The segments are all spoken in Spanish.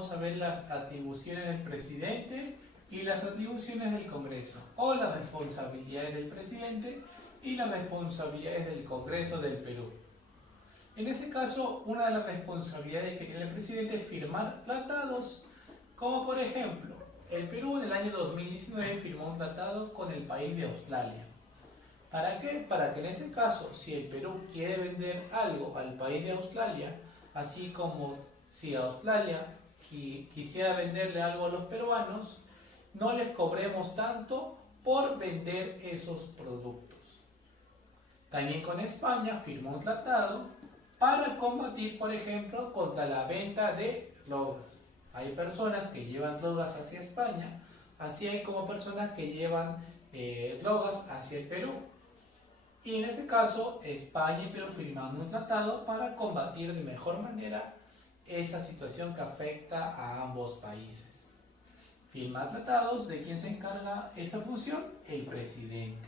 Vamos a ver las atribuciones del presidente y las atribuciones del Congreso, o las responsabilidades del presidente y las responsabilidades del Congreso del Perú. En ese caso, una de las responsabilidades que tiene el presidente es firmar tratados, como por ejemplo, el Perú en el año 2019 firmó un tratado con el país de Australia. ¿Para qué? Para que en ese caso, si el Perú quiere vender algo al país de Australia, así como si Australia quisiera venderle algo a los peruanos, no les cobremos tanto por vender esos productos. También con España firmó un tratado para combatir, por ejemplo, contra la venta de drogas. Hay personas que llevan drogas hacia España, así hay como personas que llevan drogas hacia el Perú. Y en este caso, España y Perú firmaron un tratado para combatir de mejor manera esa situación que afecta a ambos países. Firmar tratados, ¿de quién se encarga esta función? El presidente.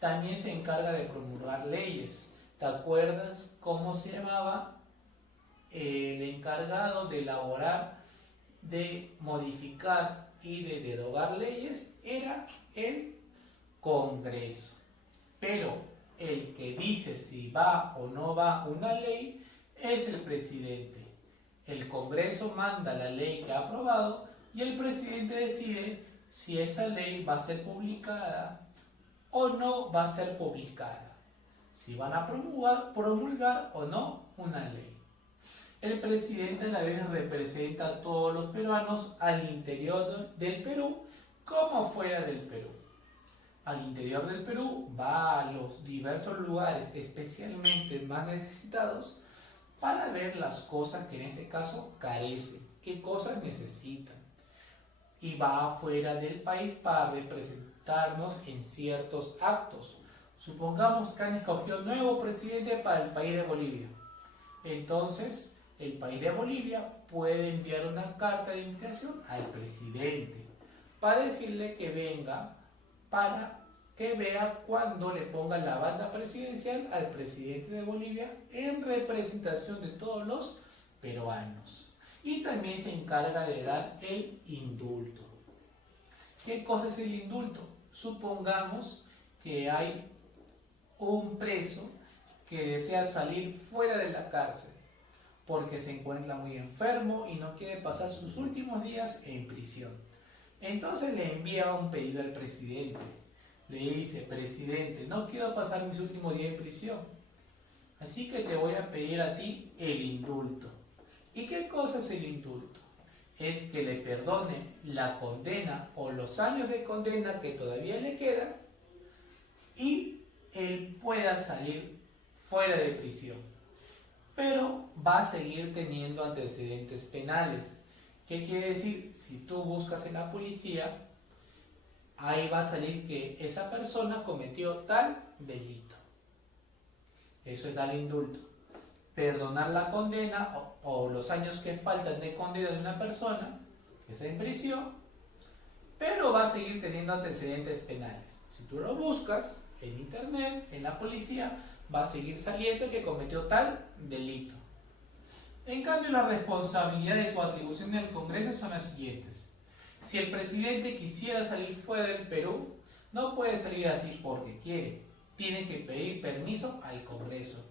También se encarga de promulgar leyes. ¿Te acuerdas cómo se llamaba el encargado de elaborar, de modificar y de derogar leyes? Era el Congreso. Pero el que dice si va o no va una ley es el presidente. El Congreso manda la ley que ha aprobado y el presidente decide si esa ley va a ser publicada o no va a ser publicada. Si van a promulgar o no una ley. El presidente a la vez representa a todos los peruanos al interior del Perú como fuera del Perú. Al interior del Perú va a los diversos lugares, especialmente más necesitados, para ver las cosas que en ese caso carecen, qué cosas necesitan. Y va afuera del país para representarnos en ciertos actos. Supongamos que han escogido un nuevo presidente para el país de Bolivia. Entonces, el país de Bolivia puede enviar una carta de invitación al presidente para decirle que venga para que vea cuando le ponga la banda presidencial al presidente de Bolivia en representación de todos los peruanos. Y también se encarga de dar el indulto. ¿Qué cosa es el indulto? Supongamos que hay un preso que desea salir fuera de la cárcel porque se encuentra muy enfermo y no quiere pasar sus últimos días en prisión. Entonces le envía un pedido al presidente. Le dice: presidente, no quiero pasar mis últimos días en prisión, así que te voy a pedir a ti el indulto. ¿Y qué cosa es el indulto? Es que le perdone la condena o los años de condena que todavía le quedan y él pueda salir fuera de prisión. Pero va a seguir teniendo antecedentes penales. ¿Qué quiere decir? Si tú buscas en la policía, ahí va a salir que esa persona cometió tal delito. Eso es dar indulto. Perdonar la condena o los años que faltan de condena de una persona que está en prisión, pero va a seguir teniendo antecedentes penales. Si tú lo buscas en internet, en la policía, va a seguir saliendo que cometió tal delito. En cambio, las responsabilidades o atribuciones del Congreso son las siguientes. Si el presidente quisiera salir fuera del Perú, no puede salir así porque quiere. Tiene que pedir permiso al Congreso.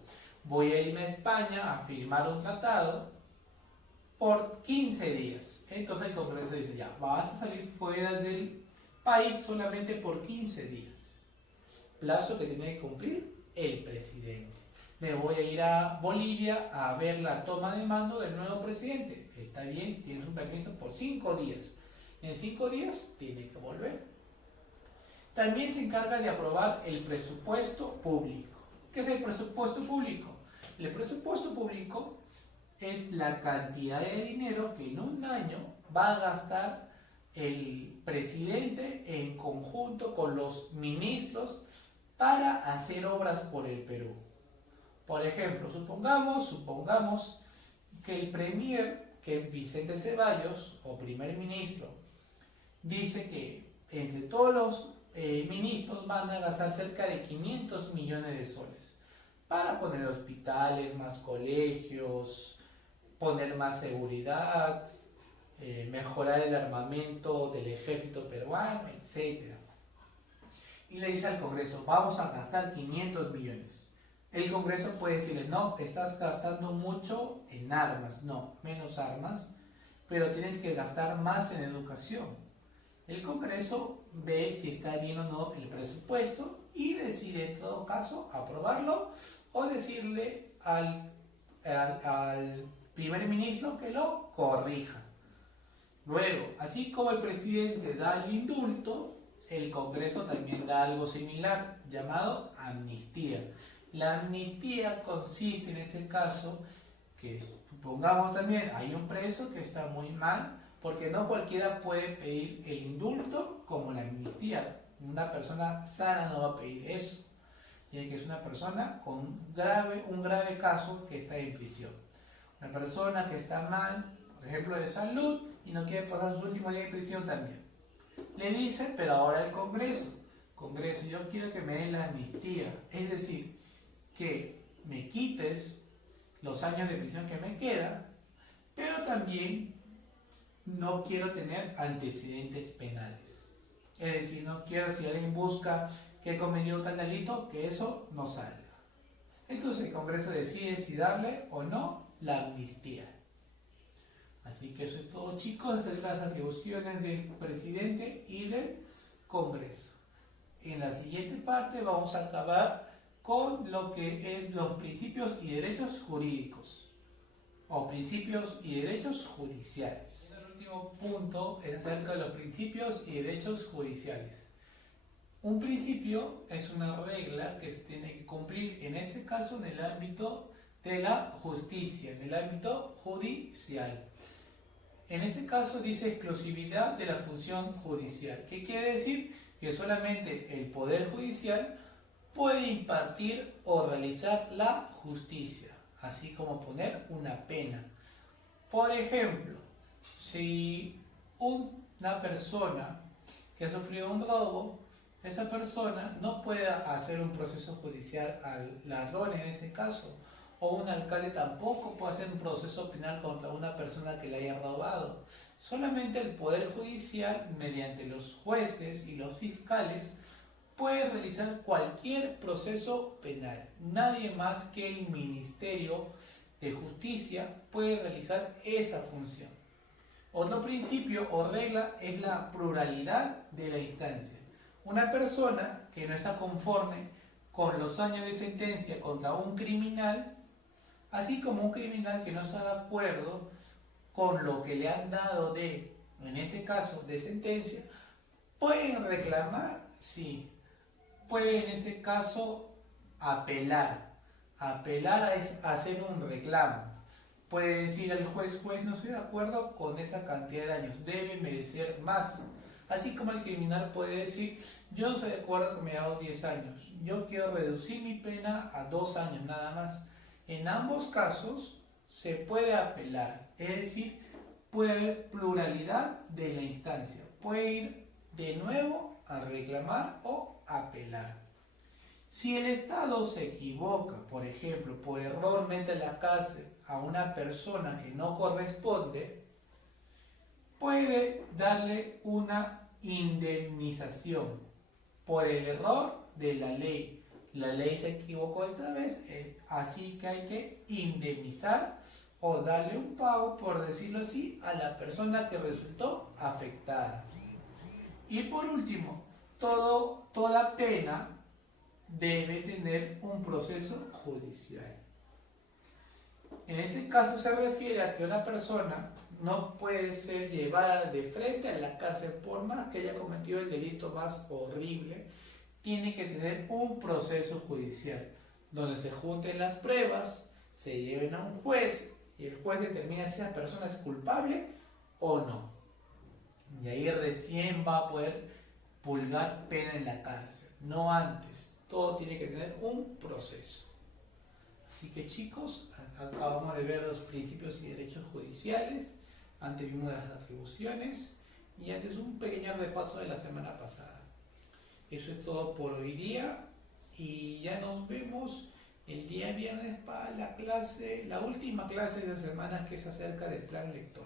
Voy a irme a España a firmar un tratado por 15 días. Entonces el Congreso dice: ya, vas a salir fuera del país solamente por 15 días. Plazo que tiene que cumplir el presidente. Me voy a ir a Bolivia a ver la toma de mando del nuevo presidente. Está bien, tienes un permiso por 5 días. En 5 días tiene que volver. También se encarga de aprobar el presupuesto público. ¿Qué es el presupuesto público? El presupuesto público es la cantidad de dinero que en un año va a gastar el presidente en conjunto con los ministros para hacer obras por el Perú. Por ejemplo, supongamos que el premier, que es Vicente Ceballos, o primer ministro, dice que entre todos los ministros van a gastar cerca de 500 millones de soles para poner hospitales, más colegios, poner más seguridad, mejorar el armamento del ejército peruano, etc. Y le dice al Congreso, vamos a gastar 500 millones. El Congreso puede decirle, no, estás gastando mucho en armas, no, menos armas, pero tienes que gastar más en educación. El Congreso ve si está bien o no el presupuesto y decide en todo caso aprobarlo o decirle al primer ministro que lo corrija. Luego, así como el presidente da el indulto, el Congreso también da algo similar, llamado amnistía. La amnistía consiste en ese caso que, supongamos también, hay un preso que está muy mal, porque no cualquiera puede pedir el indulto como la amnistía. Una persona sana no va a pedir eso. Tiene que ser una persona con un grave caso que está en prisión. Una persona que está mal, por ejemplo, de salud, y no quiere pasar sus últimos días de prisión también. Le dice, pero ahora el Congreso, yo quiero que me den la amnistía. Es decir, que me quites los años de prisión que me quedan, pero también no quiero tener antecedentes penales. Es decir, no quiero, si alguien busca que he cometido tal delito, que eso no salga. Entonces el Congreso decide si darle o no la amnistía. Así que eso es todo, chicos, acerca de las atribuciones del presidente y del Congreso. En la siguiente parte vamos a acabar con lo que es los principios y derechos jurídicos o principios y derechos judiciales. El último punto es acerca de los principios y derechos judiciales. Un principio es una regla que se tiene que cumplir, en este caso en el ámbito de la justicia, en el ámbito judicial. En este caso dice exclusividad de la función judicial. ¿Qué quiere decir? Que solamente el Poder Judicial puede impartir o realizar la justicia, así como poner una pena. Por ejemplo, si una persona que ha sufrido un robo, esa persona no puede hacer un proceso judicial al ladrón en ese caso, o un alcalde tampoco puede hacer un proceso penal contra una persona que le haya robado. Solamente el Poder Judicial, mediante los jueces y los fiscales, puede realizar cualquier proceso penal. Nadie más que el Ministerio de Justicia puede realizar esa función. Otro principio o regla es la pluralidad de la instancia. Una persona que no está conforme con los años de sentencia contra un criminal, así como un criminal que no está de acuerdo con lo que le han dado en ese caso, de sentencia, pueden reclamar, sí, puede en ese caso apelar a hacer un reclamo. Puede decir al juez, no estoy de acuerdo con esa cantidad de años, debe merecer más. Así como el criminal puede decir, yo no estoy de acuerdo que me haga 10 años, yo quiero reducir mi pena a 2 años nada más. En ambos casos se puede apelar, es decir, puede haber pluralidad de la instancia, puede ir de nuevo a reclamar o apelar. Si el Estado se equivoca, por ejemplo, por error mete a la cárcel a una persona que no corresponde, puede darle una indemnización por el error de la ley. La ley se equivocó esta vez, así que hay que indemnizar o darle un pago, por decirlo así, a la persona que resultó afectada. Y por último, toda pena debe tener un proceso judicial. En ese caso se refiere a que una persona no puede ser llevada de frente a la cárcel por más que haya cometido el delito más horrible. Tiene que tener un proceso judicial donde se junten las pruebas, se lleven a un juez y el juez determina si esa persona es culpable o no. Y ahí recién va a poder purgar pena en la cárcel, no antes. Todo tiene que tener un proceso. Así que, chicos, acabamos de ver los principios y derechos judiciales, antes vimos las atribuciones y antes un pequeño repaso de la semana pasada. Eso es todo por hoy día y ya nos vemos el día viernes para la última clase de la semana, que es acerca del plan lector.